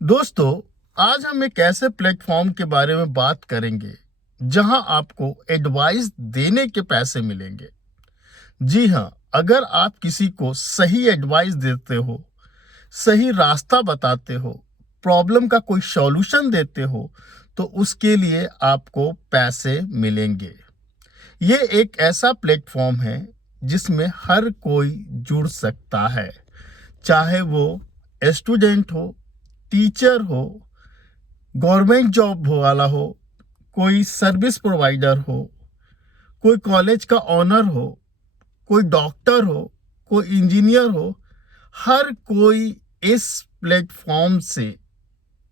दोस्तों, आज हम एक ऐसे प्लेटफॉर्म के बारे में बात करेंगे जहां आपको एडवाइस देने के पैसे मिलेंगे। जी हां, अगर आप किसी को सही एडवाइस देते हो, सही रास्ता बताते हो, प्रॉब्लम का कोई सॉल्यूशन देते हो, तो उसके लिए आपको पैसे मिलेंगे। ये एक ऐसा प्लेटफॉर्म है जिसमें हर कोई जुड़ सकता है, चाहे वो स्टूडेंट हो, टीचर हो, गवर्नमेंट जॉब हो वाला हो, कोई सर्विस प्रोवाइडर हो, कोई कॉलेज का ऑनर हो, कोई डॉक्टर हो, कोई इंजीनियर हो। हर कोई इस प्लेटफॉर्म से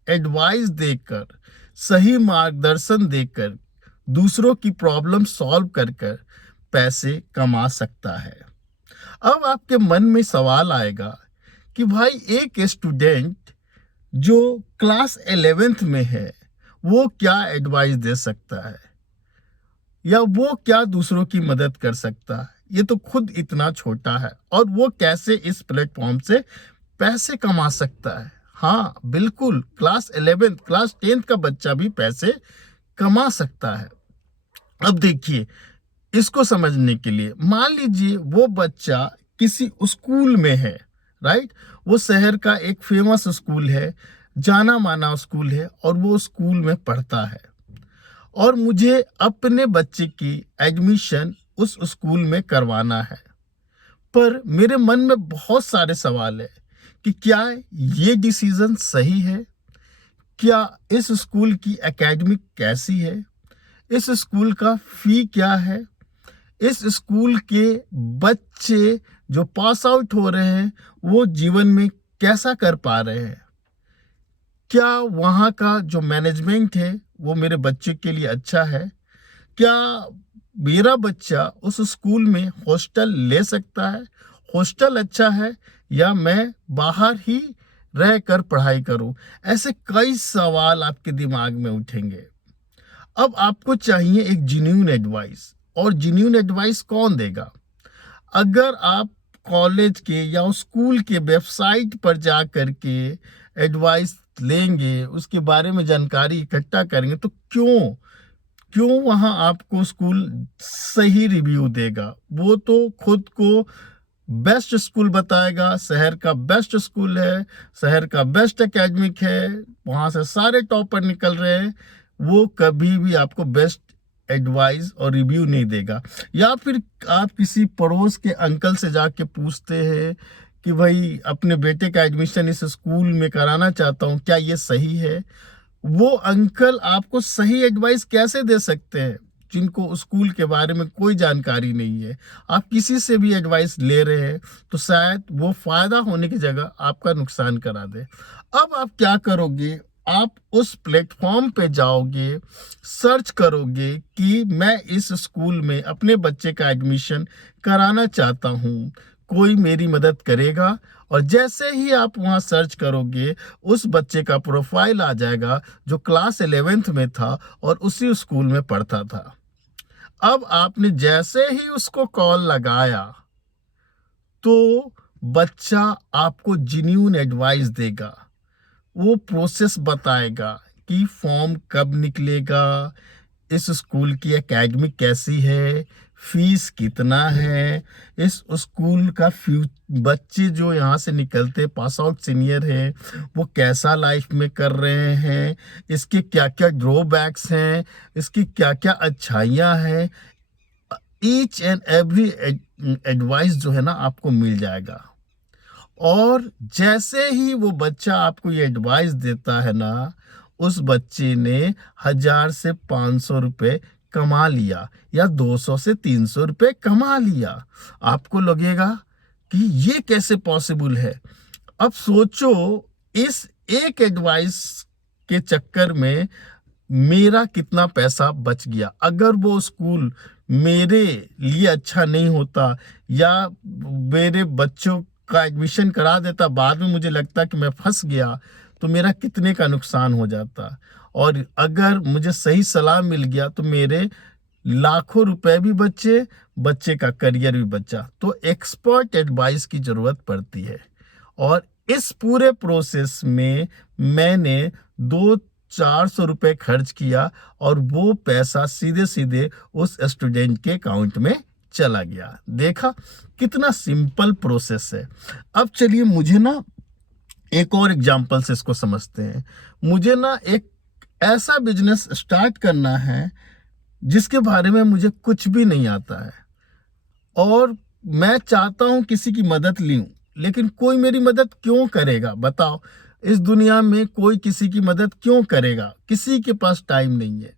एडवाइस देकर, सही मार्गदर्शन देकर, दूसरों की प्रॉब्लम सॉल्व कर कर पैसे कमा सकता है। अब आपके मन में सवाल आएगा कि भाई, एक स्टूडेंट जो क्लास 11th में है, वो क्या एडवाइस दे सकता है या वो क्या दूसरों की मदद कर सकता है? ये तो खुद इतना छोटा है, और वो कैसे इस प्लेटफॉर्म से पैसे कमा सकता है? हाँ, बिल्कुल, क्लास 11th, क्लास 10th का बच्चा भी पैसे कमा सकता है। अब देखिए, इसको समझने के लिए मान लीजिए वो बच्चा किसी स्कूल में है, राइट? वो शहर का एक फेमस स्कूल है, जाना माना स्कूल है, और वो स्कूल में पढ़ता है, और मुझे अपने बच्चे की एडमिशन उस स्कूल में करवाना है। पर मेरे मन में बहुत सारे सवाल है कि क्या ये डिसीजन सही है? क्या इस स्कूल की एकेडमिक कैसी है? इस स्कूल का फी क्या है? इस स्कूल के बच्चे जो पास आउट हो रहे हैं, वो जीवन में कैसा कर पा रहे हैं? क्या वहाँ का जो मैनेजमेंट है वो मेरे बच्चे के लिए अच्छा है? क्या मेरा बच्चा उस स्कूल में हॉस्टल ले सकता है? हॉस्टल अच्छा है या मैं बाहर ही रह कर पढ़ाई करूं? ऐसे कई सवाल आपके दिमाग में उठेंगे। अब आपको चाहिए एक जेन्युइन एडवाइस, और जेन्युइन एडवाइस कौन देगा? अगर आप कॉलेज के या स्कूल के वेबसाइट पर जा कर के एडवाइस लेंगे, उसके बारे में जानकारी इकट्ठा करेंगे, तो क्यों क्यों वहां आपको स्कूल सही रिव्यू देगा? वो तो खुद को बेस्ट स्कूल बताएगा, शहर का बेस्ट स्कूल है, शहर का बेस्ट एकेडमिक है, वहां से सारे टॉपर निकल रहे हैं। वो कभी भी आपको बेस्ट एडवाइस और रिव्यू नहीं देगा। या फिर आप किसी पड़ोस के अंकल से जाके पूछते हैं कि भाई, अपने बेटे का एडमिशन इस स्कूल में कराना चाहता हूँ, क्या ये सही है? वो अंकल आपको सही एडवाइस कैसे दे सकते हैं, जिनको स्कूल के बारे में कोई जानकारी नहीं है? आप किसी से भी एडवाइस ले रहे हैं तो शायद वो फायदा होने की जगह आपका नुकसान करा दे। अब आप क्या करोगे? आप उस प्लेटफॉर्म पे जाओगे, सर्च करोगे कि मैं इस स्कूल में अपने बच्चे का एडमिशन कराना चाहता हूँ, कोई मेरी मदद करेगा? और जैसे ही आप वहां सर्च करोगे, उस बच्चे का प्रोफाइल आ जाएगा जो क्लास 11th में था और उसी स्कूल में पढ़ता था। अब आपने जैसे ही उसको कॉल लगाया, तो बच्चा आपको जेन्युइन एडवाइस देगा। वो प्रोसेस बताएगा कि फॉर्म कब निकलेगा, इस स्कूल की एकेडमी कैसी है, फीस कितना है, इस स्कूल का बच्चे जो यहाँ से निकलते पास आउट सीनियर है, वो कैसा लाइफ में कर रहे हैं, इसके क्या क्या ड्रॉबैक्स हैं, इसकी क्या क्या अच्छाइयाँ हैं। ईच एंड एवरी एडवाइस जो है ना, आपको मिल जाएगा। और जैसे ही वो बच्चा आपको ये एडवाइस देता है ना, उस बच्चे ने 1000 से 500 रुपए कमा लिया, या 200 से 300 रुपए कमा लिया। आपको लगेगा कि ये कैसे पॉसिबल है? अब सोचो, इस एक एडवाइस के चक्कर में मेरा कितना पैसा बच गया। अगर वो स्कूल मेरे लिए अच्छा नहीं होता, या मेरे बच्चों का एडमिशन करा देता, बाद में मुझे लगता कि मैं फंस गया, तो मेरा कितने का नुकसान हो जाता। और अगर मुझे सही सलाह मिल गया तो मेरे लाखों रुपए भी बचे, बच्चे का करियर भी बचा। तो एक्सपर्ट एडवाइस की जरूरत पड़ती है, और इस पूरे प्रोसेस में मैंने 200-400 रुपये खर्च किया और वो पैसा सीधे सीधे उस स्टूडेंट के अकाउंट में चला गया। देखा कितना सिंपल प्रोसेस है। अब चलिए मुझे ना एक और एग्जांपल से इसको समझते हैं। मुझे ना एक ऐसा बिजनेस स्टार्ट करना है जिसके बारे में मुझे कुछ भी नहीं आता है और मैं चाहता हूं किसी की मदद लूं, लेकिन कोई मेरी मदद क्यों करेगा बताओ। इस दुनिया में कोई किसी की मदद क्यों करेगा, किसी के पास टाइम नहीं है।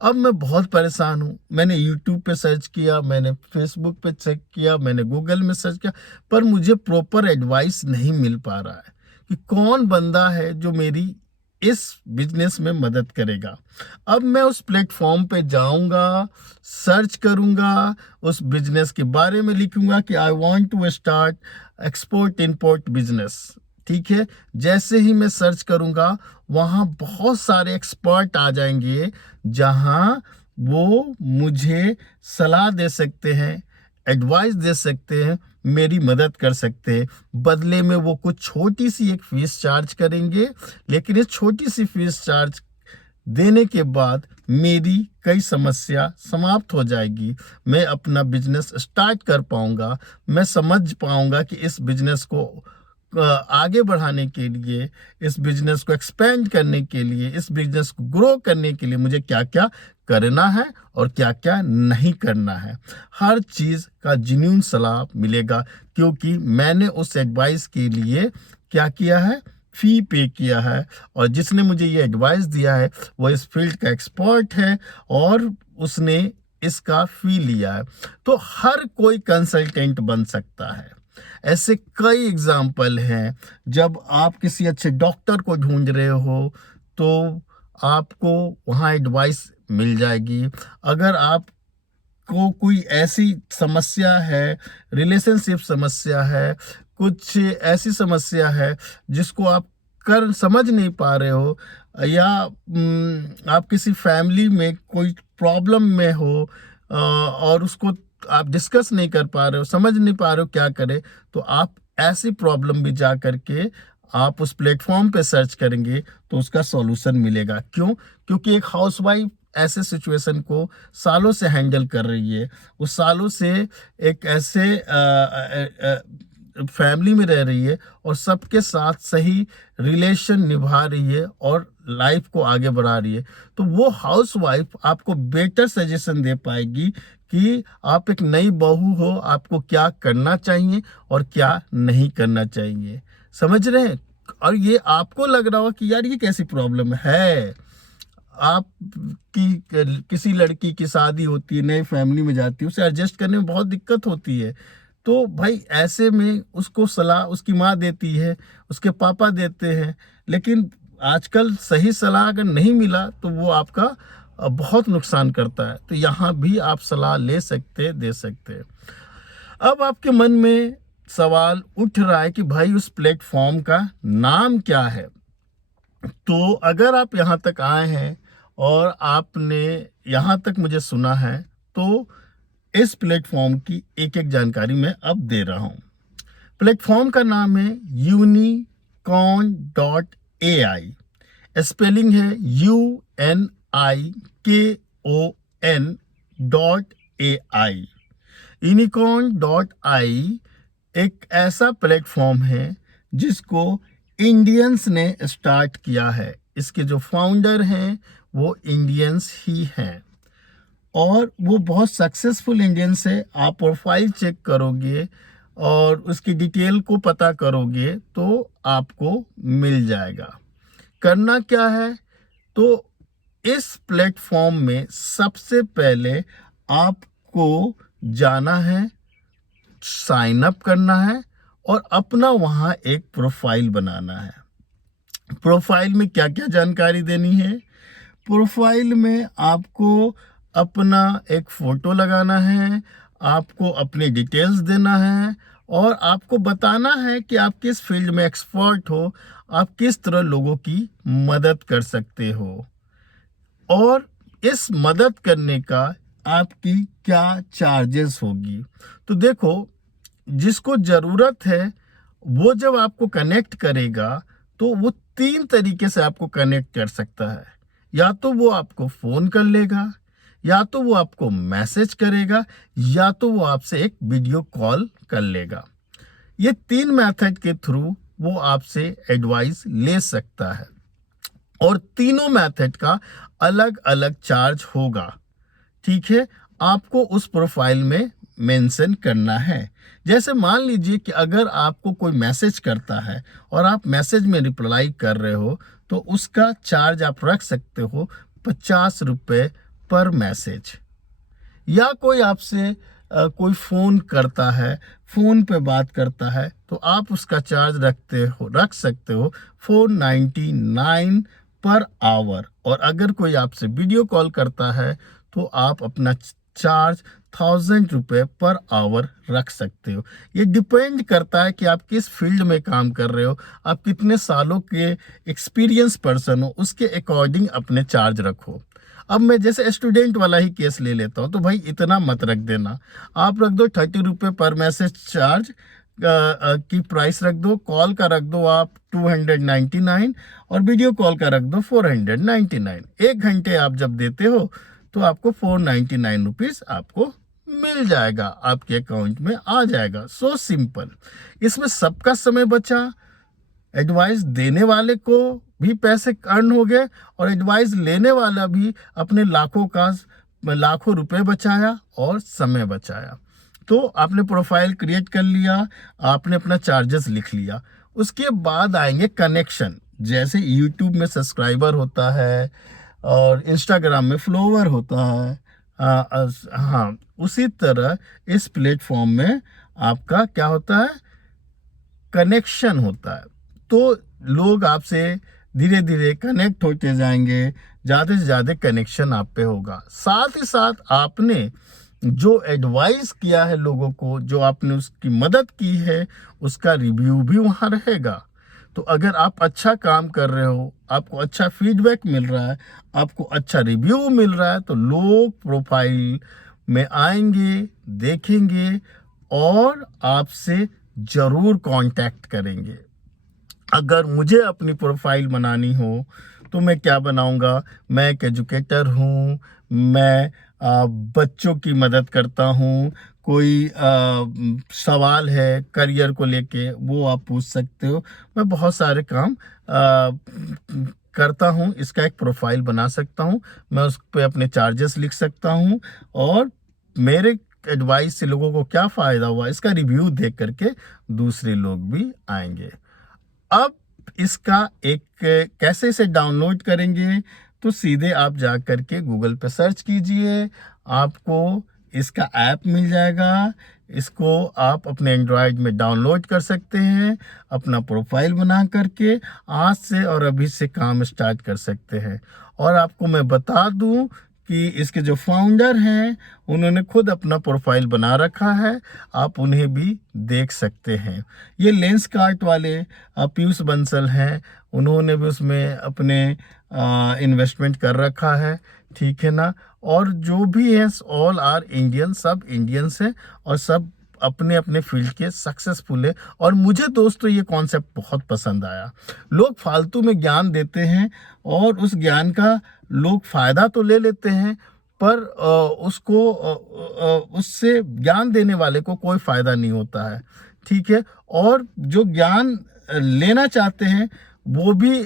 अब मैं बहुत परेशान हूँ। मैंने यूट्यूब पे सर्च किया, मैंने फेसबुक पे चेक किया, मैंने गूगल में सर्च किया, पर मुझे प्रॉपर एडवाइस नहीं मिल पा रहा है कि कौन बंदा है जो मेरी इस बिजनेस में मदद करेगा। अब मैं उस प्लेटफॉर्म पे जाऊंगा, सर्च करूंगा, उस बिजनेस के बारे में लिखूंगा कि I want to start export import business. ठीक है, जैसे ही मैं सर्च करूंगा वहां बहुत सारे एक्सपर्ट आ जाएंगे जहां वो मुझे सलाह दे सकते हैं, एडवाइस दे सकते हैं, मेरी मदद कर सकते हैं। बदले में वो कुछ छोटी सी एक फीस चार्ज करेंगे, लेकिन इस छोटी सी फीस चार्ज देने के बाद मेरी कई समस्या समाप्त हो जाएगी। मैं अपना बिजनेस स्टार्ट कर पाऊंगा, मैं समझ पाऊंगा कि इस बिजनेस को आगे बढ़ाने के लिए, इस बिजनेस को एक्सपेंड करने के लिए, इस बिजनेस को ग्रो करने के लिए मुझे क्या क्या करना है और क्या क्या नहीं करना है। हर चीज़ का जेन्युइन सलाह मिलेगा, क्योंकि मैंने उस एडवाइस के लिए क्या किया है, फी पे किया है, और जिसने मुझे ये एडवाइस दिया है वो इस फील्ड का एक्सपर्ट है और उसने इसका फी लिया है। तो हर कोई कंसल्टेंट बन सकता है। ऐसे कई एग्जाम्पल हैं। जब आप किसी अच्छे डॉक्टर को ढूंढ रहे हो तो आपको वहाँ एडवाइस मिल जाएगी। अगर आपको कोई ऐसी समस्या है, रिलेशनशिप समस्या है, कुछ ऐसी समस्या है जिसको आप समझ नहीं पा रहे हो, या आप किसी फैमिली में कोई प्रॉब्लम में हो और उसको आप डिस्कस नहीं कर पा रहे हो, समझ नहीं पा रहे हो क्या करें, तो आप ऐसी प्रॉब्लम भी जा करके आप उस प्लेटफॉर्म पे सर्च करेंगे तो उसका सॉल्यूशन मिलेगा। क्यों? क्योंकि एक हाउसवाइफ ऐसे सिचुएशन को सालों से हैंडल कर रही है, वो सालों से एक ऐसे फैमिली में रह रही है और सबके साथ सही रिलेशन निभा रही है और लाइफ को आगे बढ़ा रही है। तो वो हाउसवाइफ आपको बेटर सजेशन दे पाएगी कि आप एक नई बहू हो, आपको क्या करना चाहिए और क्या नहीं करना चाहिए। समझ रहे हैं? और ये आपको लग रहा हो कि यार ये कैसी प्रॉब्लम है। आप की किसी लड़की की शादी होती है, नई फैमिली में जाती है, उसे एडजस्ट करने में बहुत दिक्कत होती है। तो भाई ऐसे में उसको सलाह उसकी माँ देती है, उसके पापा देते हैं, लेकिन आजकल सही सलाह अगर नहीं मिला तो वो आपका बहुत नुकसान करता है। तो यहाँ भी आप सलाह ले सकते, दे सकते हैं। अब आपके मन में सवाल उठ रहा है कि भाई उस प्लेटफॉर्म का नाम क्या है। तो अगर आप यहाँ तक आए हैं और आपने यहाँ तक मुझे सुना है तो इस प्लेटफॉर्म की एक एक जानकारी मैं अब दे रहा हूँ। प्लेटफॉर्म का नाम है unicorn.ai। स्पेलिंग है UNIKON.ai। unicorn.ai एक ऐसा प्लेटफॉर्म है जिसको इंडियंस ने स्टार्ट किया है। इसके जो फाउंडर हैं वो इंडियंस ही हैं और वो बहुत सक्सेसफुल इंडियंस है। आप प्रोफाइल चेक करोगे और उसकी डिटेल को पता करोगे तो आपको मिल जाएगा। करना क्या है, तो इस प्लेटफॉर्म में सबसे पहले आपको जाना है, साइन अप करना है और अपना वहाँ एक प्रोफाइल बनाना है। प्रोफाइल में क्या क्या जानकारी देनी है? प्रोफाइल में आपको अपना एक फ़ोटो लगाना है, आपको अपनी डिटेल्स देना है और आपको बताना है कि आप किस फील्ड में एक्सपर्ट हो, आप किस तरह लोगों की मदद कर सकते हो और इस मदद करने का आपकी क्या चार्जेस होगी। तो देखो, जिसको ज़रूरत है वो जब आपको कनेक्ट करेगा तो वो 3 तरीके से आपको कनेक्ट कर सकता है। या तो वो आपको फ़ोन कर लेगा, या तो वो आपको मैसेज करेगा, या तो वो आपसे एक वीडियो कॉल कर लेगा। ये 3 मेथड के थ्रू वो आपसे एडवाइस ले सकता है और तीनों मेथड का अलग अलग चार्ज होगा। ठीक है, आपको उस प्रोफाइल में मेंशन करना है। जैसे मान लीजिए कि अगर आपको कोई मैसेज करता है और आप मैसेज में रिप्लाई कर रहे हो तो उसका चार्ज आप रख सकते हो 50 रुपये पर मैसेज। या कोई आपसे कोई फ़ोन करता है, फ़ोन पे बात करता है तो आप उसका चार्ज रख सकते हो 499 पर आवर। और अगर कोई आपसे वीडियो कॉल करता है तो आप अपना चार्ज 1000 रुपये पर आवर रख सकते हो। ये डिपेंड करता है कि आप किस फील्ड में काम कर रहे हो, आप कितने सालों के एक्सपीरियंस पर्सन हो, उसके अकॉर्डिंग अपने चार्ज रखो। अब मैं जैसे स्टूडेंट वाला ही केस ले लेता हूँ तो भाई इतना मत रख देना, आप रख दो 30 रुपये पर मैसेज चार्ज की प्राइस रख दो। कॉल का रख दो आप 299 और वीडियो कॉल का रख दो 499। 1 घंटे आप जब देते हो तो आपको 499 रुपीज़ आपको मिल जाएगा, आपके अकाउंट में आ जाएगा। So simple. इसमें सबका समय बचा, एडवाइस देने वाले को भी पैसे अर्न हो गए और एडवाइस लेने वाला भी अपने लाखों रुपए बचाया और समय बचाया। तो आपने प्रोफाइल क्रिएट कर लिया, आपने अपना चार्जेस लिख लिया। उसके बाद आएंगे कनेक्शन। जैसे यूट्यूब में सब्सक्राइबर होता है और इंस्टाग्राम में फॉलोवर होता है, हाँ उसी तरह इस प्लेटफॉर्म में आपका क्या होता है, कनेक्शन होता है। तो लोग आपसे धीरे धीरे कनेक्ट होते जाएंगे, ज़्यादा से ज़्यादा कनेक्शन आप पे होगा। साथ ही साथ आपने जो एडवाइस किया है लोगों को, जो आपने उसकी मदद की है, उसका रिव्यू भी वहाँ रहेगा। तो अगर आप अच्छा काम कर रहे हो, आपको अच्छा फीडबैक मिल रहा है, आपको अच्छा रिव्यू मिल रहा है, तो लोग प्रोफाइल में आएंगे, देखेंगे और आपसे ज़रूर कांटेक्ट करेंगे। अगर मुझे अपनी प्रोफाइल बनानी हो तो मैं क्या बनाऊंगा, मैं एक एजुकेटर हूँ, मैं बच्चों की मदद करता हूँ। कोई सवाल है करियर को लेके वो आप पूछ सकते हो। मैं बहुत सारे काम करता हूँ, इसका एक प्रोफाइल बना सकता हूँ, मैं उस पर अपने चार्जेस लिख सकता हूँ और मेरे एडवाइस से लोगों को क्या फ़ायदा हुआ इसका रिव्यू देख करके दूसरे लोग भी आएंगे। अब इसका एक कैसे इसे डाउनलोड करेंगे, तो सीधे आप जा करके गूगल पे सर्च कीजिए, आपको इसका ऐप मिल जाएगा। इसको आप अपने एंड्रॉयड में डाउनलोड कर सकते हैं, अपना प्रोफाइल बना करके आज से और अभी से काम स्टार्ट कर सकते हैं। और आपको मैं बता दूं कि इसके जो फाउंडर हैं उन्होंने खुद अपना प्रोफाइल बना रखा है, आप उन्हें भी देख सकते हैं। ये लेंस कार्ट वाले पीयूष बंसल हैं, उन्होंने भी उसमें अपने इन्वेस्टमेंट कर रखा है। ठीक है ना। और जो भी है ऑल आर इंडियन, सब इंडियंस हैं और सब अपने अपने फील्ड के सक्सेसफुल है। और मुझे दोस्तों ये कॉन्सेप्ट बहुत पसंद आया। लोग फालतू में ज्ञान देते हैं और उस ज्ञान का लोग फ़ायदा तो ले लेते हैं, पर उससे ज्ञान देने वाले को कोई फ़ायदा नहीं होता है। ठीक है। और जो ज्ञान लेना चाहते हैं वो भी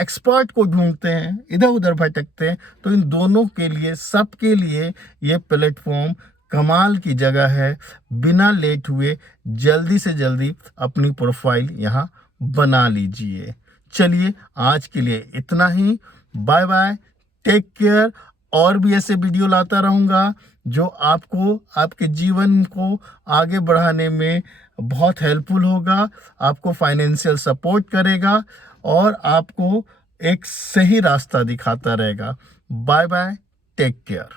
एक्सपर्ट को ढूंढते हैं, इधर उधर भटकते हैं। तो इन दोनों के लिए, सबके लिए ये प्लेटफॉर्म कमाल की जगह है। बिना लेट हुए जल्दी से जल्दी अपनी प्रोफाइल यहाँ बना लीजिए। चलिए आज के लिए इतना ही। Bye bye, take care. और भी ऐसे वीडियो लाता रहूँगा जो आपको आपके जीवन को आगे बढ़ाने में बहुत हेल्पफुल होगा, आपको फाइनेंशियल सपोर्ट करेगा और आपको एक सही रास्ता दिखाता रहेगा। Bye bye, take care.